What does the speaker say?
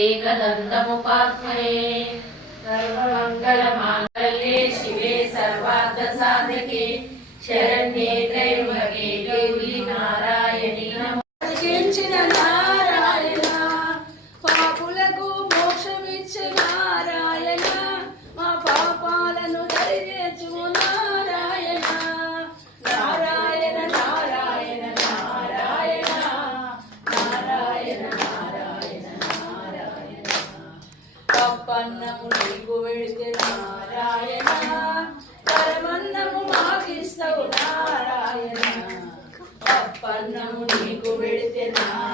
एकदन्तमुपात्महे सर्वमङ्गलमाङ्गल्ये शिवे सर्वार्थसाधके शरण्ये त्र्यम्बके गौरी नारायणी नमः। नारायण పాపులకు మోక్షమిచ్చే నారాయణ మా పాపాలను దరిచేర్చు నారాయణ నారాయణ నారాయణ నారాయణ నారాయణ నారాయణ నారాయణ పప్పన్నము నీకు వెడితే నారాయణ పరమన్నము మాకిస్తావు నారాయణ పప్పన్నము నీకు వెడితే నారాయణ